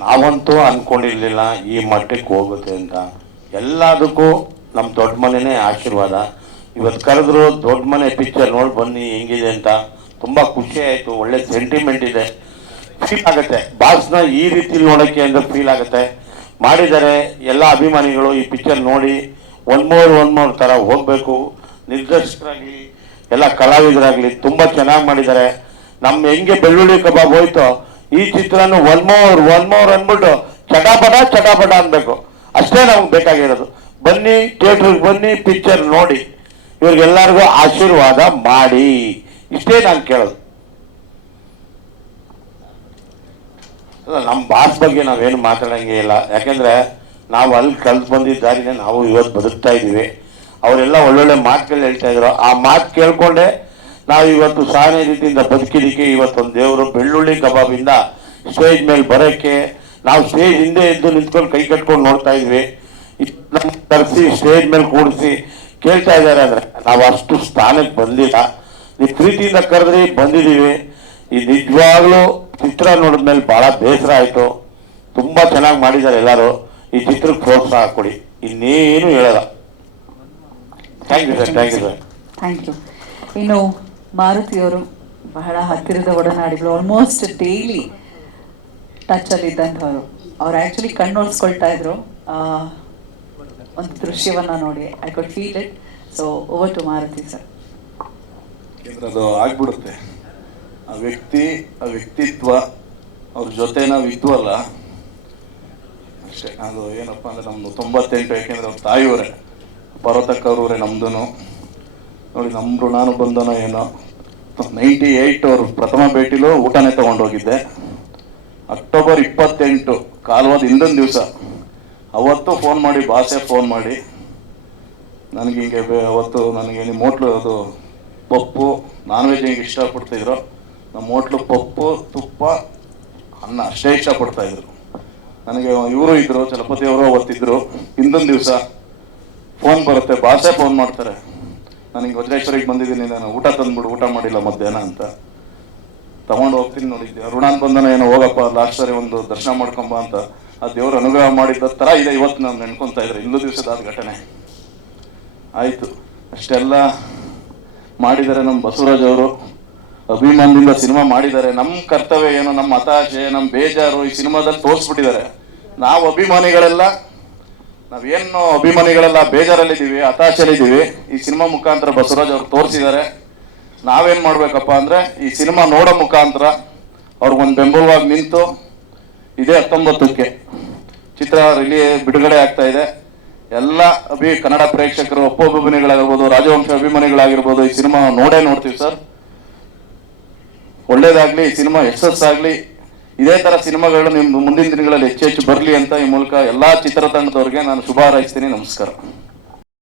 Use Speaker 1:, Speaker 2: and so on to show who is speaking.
Speaker 1: ನಾವಂತೂ ಅನ್ಕೊಂಡಿರ್ಲಿಲ್ಲ ಈ ಮಟ್ಟಕ್ಕೆ ಹೋಗುತ್ತೆ ಅಂತ. ಎಲ್ಲದಕ್ಕೂ ನಮ್ಮ ದೊಡ್ಡ ಮನೆನೇ ಆಶೀರ್ವಾದ. ಇವತ್ತು ಕರೆದ್ರು ದೊಡ್ಡ ಮನೆ ಪಿಕ್ಚರ್ ನೋಡಿ ಬನ್ನಿ, ಹೆಂಗಿದೆ ಅಂತ. ತುಂಬ ಖುಷಿ ಆಯಿತು, ಒಳ್ಳೆ ಸೆಂಟಿಮೆಂಟ್ ಇದೆ. ಫೀಲ್ ಆಗುತ್ತೆ. ಬಾಸ್ನ ಈ ರೀತಿ ನೋಡೋಕ್ಕೆ ಅಂತ ಫೀಲ್ ಆಗುತ್ತೆ. ಮಾಡಿದ್ದಾರೆ ಎಲ್ಲ ಅಭಿಮಾನಿಗಳು ಈ ಪಿಕ್ಚರ್ ನೋಡಿ ಒನ್ ಮೋರ್ ಒನ್ ಮೋರ್ ಥರ ಹೋಗಬೇಕು. ನಿರ್ದೇಶಕರಾಗಲಿ, ಎಲ್ಲ ಕಲಾವಿದರಾಗಲಿ, ತುಂಬ ಚೆನ್ನಾಗಿ ಮಾಡಿದ್ದಾರೆ. ನಮ್ಮ ಹೆಂಗೆ ಬೆಳ್ಳುಳ್ಳಿ ಕಬಾಬ್ ಹೋಯ್ತೋ ಈ ಚಿತ್ರನ ಒನ್ ಮೋರ್ ಒನ್ ಮೋರ್ ಅಂದ್ಬಿಟ್ಟು ಚಟಾಪಟ ಚಟಾಪಟ ಅನ್ಬೇಕು ಅಷ್ಟೇ ನಮ್ಗೆ ಬೇಕಾಗಿರೋದು. ಬನ್ನಿ ಥಿಯೇಟ್ರಿಗೆ ಬನ್ನಿ ಪಿಕ್ಚರ್ ನೋಡಿ. ಇವ್ರಿಗೆಲ್ಲರಿಗೂ ಆಶೀರ್ವಾದ ಮಾಡಿ. ಇಷ್ಟೇ ನಾನು ಕೇಳೋದು. ಅಲ್ಲ ನಮ್ಮ ಬಾಸ್ ಬಗ್ಗೆ ನಾವೇನು ಮಾತಾಡಂಗೆ ಇಲ್ಲ. ಯಾಕೆಂದ್ರೆ ನಾವು ಅಲ್ಲಿ ಕಲ್ತು ಬಂದಿದ್ದ ದಾರಿನೇ ನಾವು ಇವತ್ತು ಬದುಕ್ತಾ ಇದ್ದೀವಿ ಅವರೆಲ್ಲ ಒಳ್ಳೊಳ್ಳೆ ಮಾತುಗಳು ಹೇಳ್ತಾ ಇದ್ರು. ಆ ಮಾತು ಕೇಳ್ಕೊಂಡೆ ನಾವು ಇವತ್ತು ಸಾನೇ ರೀತಿಯಿಂದ ಬದುಕಿದಕ್ಕೆ ಇವತ್ತೊಂದು ದೇವರು ಬೆಳ್ಳುಳ್ಳಿ ಕಬಾಬಿಂದ ಸ್ಟೇಜ್ ಮೇಲೆ ಬರೋಕ್ಕೆ ನಾವು ಸ್ಟೇಜ್ ಹಿಂದೆ ಎದ್ದು ನಿಂತ್ಕೊಂಡು ಕೈ ಕಟ್ಕೊಂಡು ನೋಡ್ತಾ ಇದ್ವಿ. ತರಿಸಿ ಸ್ಟೇಜ್ ಮೇಲೆ ಕೂಡಿಸಿ ಕೇಳ್ತಾ ಇದ್ದಾರೆ ಅಂದ್ರೆ ನಾವು ಅಷ್ಟು ಸ್ಥಾನಕ್ಕೆ ಬಂದಿಲ್ಲ. ನೀವು ಪ್ರೀತಿಯಿಂದ ಕರೆದ್ರಿ ಬಂದಿದ್ದೀವಿ. ಈ ನಿಜವಾಗ್ಲೂ ಚಿತ್ರ ನೋಡಿದ್ಮೇಲೆ ಬಹಳ ಬೇಸರ ಆಯಿತು. ತುಂಬಾ ಚೆನ್ನಾಗಿ ಮಾಡಿದ್ದಾರೆ ಎಲ್ಲರೂ. ಈ ಚಿತ್ರಕ್ಕೆ ಪ್ರೋತ್ಸಾಹ ಕೊಡಿ. ಇನ್ನೇನು ಹೇಳಲ್ಲ. Thank you sir thank you sir
Speaker 2: thank you ಇನ್ನು ಮಾರುತಿಯವರು ಬಹಳ ಹತ್ತಿರದ ಒಡನಾಡಿಗಳು. ಆಲ್ಮೋಸ್ಟ್ ಡೈಲಿ ಟಚ್ ಅಲ್ಲಿ ಇದ್ದಂಥವ್ರು. ಅವ್ರು ಆಕ್ಚುಲಿ ಕಣ್ಣೋಡ್ಸ್ಕೊಳ್ತಾ ಇದ್ರು. ಒಂದು ದೃಶ್ಯವನ್ನ ನೋಡಿ. I could feel it so over to Maruti sir
Speaker 1: ಅದು ಆಗ್ಬಿಡುತ್ತೆ. ಆ ವ್ಯಕ್ತಿ, ಆ ವ್ಯಕ್ತಿತ್ವ ಅವ್ರ ಜೊತೆ ನಾವು ಇದ್ವಲ್ಲ, ಅಷ್ಟೇ. ಅದು ಏನಪ್ಪ ಅಂದ್ರೆ ನಮ್ದು ತೊಂಬತ್ತೆಂಟು, ಯಾಕೆಂದ್ರೆ ಅವ್ರ ತಾಯಿಯವರೇ. ಪರ್ವತಕ್ಕವ್ರವರೇ ನಮ್ದು ನೋಡಿ ನಮ್ಮ ಋಣಾನು ಬಂದನೋ ಏನೋ. ನೈಂಟಿ ಏಯ್ಟ್ ಅವರು ಪ್ರಥಮ ಭೇಟಿಲೂ ಊಟನೇ ತಗೊಂಡೋಗಿದ್ದೆ. ಅಕ್ಟೋಬರ್ ಇಪ್ಪತ್ತೆಂಟು, ಕಾಲ್ವಾದ ಹಿಂದೊಂದು ದಿವಸ. ಅವತ್ತು ಫೋನ್ ಮಾಡಿ, ಬಾಸೆ ಫೋನ್ ಮಾಡಿ. ನನಗೆ ಹಿಂಗೆ ಅವತ್ತು ನನಗೆ ನಿಮ್ಮ ಹೋಟ್ಲು ಅದು ಪಪ್ಪು ನಾನ್ ವೆಜ್ ಹಿಂಗೆ ಇಷ್ಟಪಡ್ತಿದ್ರು, ನಮ್ಮ ಹೋಟ್ಲು ಪಪ್ಪು, ತುಪ್ಪ, ಅನ್ನ ಅಷ್ಟೇ ಇಷ್ಟಪಡ್ತಾ ಇದ್ರು ನನಗೆ ಇವರು ಇದ್ರು, ಚಲಪತಿ ಅವರು ಅವತ್ತಿದ್ರು. ಹಿಂದೊಂದು ದಿವಸ ಫೋನ್ ಬರುತ್ತೆ, ಬಾಸೆ ಫೋನ್ ಮಾಡ್ತಾರೆ. ನನಗೆ ವಜ್ರೇಶ್ವರಿಗೆ ಬಂದಿದ್ದೀನಿ ನಾನು ಊಟ ತಂದ್ಬಿಡು, ಊಟ ಮಾಡಿಲ್ಲ ಮಧ್ಯಾಹ್ನ ಅಂತ. ತಗೊಂಡು ಹೋಗ್ತೀನಿ ನೋಡಿದ್ದೆ. ಋಣಾನ್ ಬಂಧನ ಏನೋ ಹೋಗಪ್ಪ ಲಾಸ್ಟ್ ಸರಿ ಒಂದು ದರ್ಶನ ಮಾಡ್ಕೊಂಬ ಅಂತ. ಆ ದೇವ್ರ ಅನುಗ್ರಹ ಮಾಡಿದ್ದ ತರ ಇದೆ ಇವತ್ತು ನಾನು ನೆನ್ಕೊಂತ ಇದ್ರೆ ಇಂದು ದಿವಸದ ಘಟನೆ. ಆಯಿತು. ಅಷ್ಟೆಲ್ಲ ಮಾಡಿದ್ದಾರೆ ನಮ್ಮ ಬಸವರಾಜ್ ಅವರು ಅಭಿಮಾನದಿಂದ ಸಿನಿಮಾ ಮಾಡಿದ್ದಾರೆ. ನಮ್ಮ ಕರ್ತವ್ಯ ಏನು? ನಮ್ಮ ಹತಾಶೆ ನಮ್ಮ ಬೇಜಾರು ಈ ಸಿನಿಮಾದಲ್ಲಿ ತೋರಿಸ್ಬಿಟ್ಟಿದ್ದಾರೆ. ನಾವು ಅಭಿಮಾನಿಗಳೆಲ್ಲ ನಾವೇನು ಅಭಿಮಾನಿಗಳೆಲ್ಲ ಬೇಜಾರಲ್ಲಿದ್ದೀವಿ ಹತಾಶಲ್ಲಿದ್ದೀವಿ ಈ ಸಿನಿಮಾ ಮುಖಾಂತರ ಬಸವರಾಜ್ ಅವ್ರು ತೋರಿಸಿದ್ದಾರೆ. ನಾವೇನು ಮಾಡಬೇಕಪ್ಪ ಅಂದರೆ, ಈ ಸಿನಿಮಾ ನೋಡೋ ಮುಖಾಂತರ ಅವ್ರಿಗೊಂದು ಬೆಂಬಲವಾಗಿ ನಿಂತು ಇದೇ ಹತ್ತೊಂಬತ್ತಕ್ಕೆ ಚಿತ್ರ ರಿಲೀ ಬಿಡುಗಡೆ ಆಗ್ತಾ ಇದೆ. ಎಲ್ಲ ಅಭಿ ಕನ್ನಡ ಪ್ರೇಕ್ಷಕರು ಒಪ್ಪು ಅಭಿಮಾನಿಗಳಾಗಿರ್ಬೋದು, ರಾಜವಂಶ ಅಭಿಮಾನಿಗಳಾಗಿರ್ಬೋದು, ಈ ಸಿನಿಮಾ ನೋಡೇ ನೋಡ್ತೀವಿ ಸರ್. ಒಳ್ಳೇದಾಗ್ಲಿ, ಈ ಸಿನಿಮಾ ಯಶಸ್ಸಾಗ್ಲಿ ಇದೇ ತರ ಸಿನಿಮಾಗಳು ನಿಮ್ ಮುಂದಿನ ದಿನಗಳಲ್ಲಿ ಹೆಚ್ಚು ಹೆಚ್ಚು ಬರಲಿ ಅಂತ ಈ ಮೂಲಕ ಎಲ್ಲಾ ಚಿತ್ರತಂಡದವರಿಗೆ ನಾನು ಶುಭ ಹಾರೈಸ್ತೀನಿ. ನಮಸ್ಕಾರ.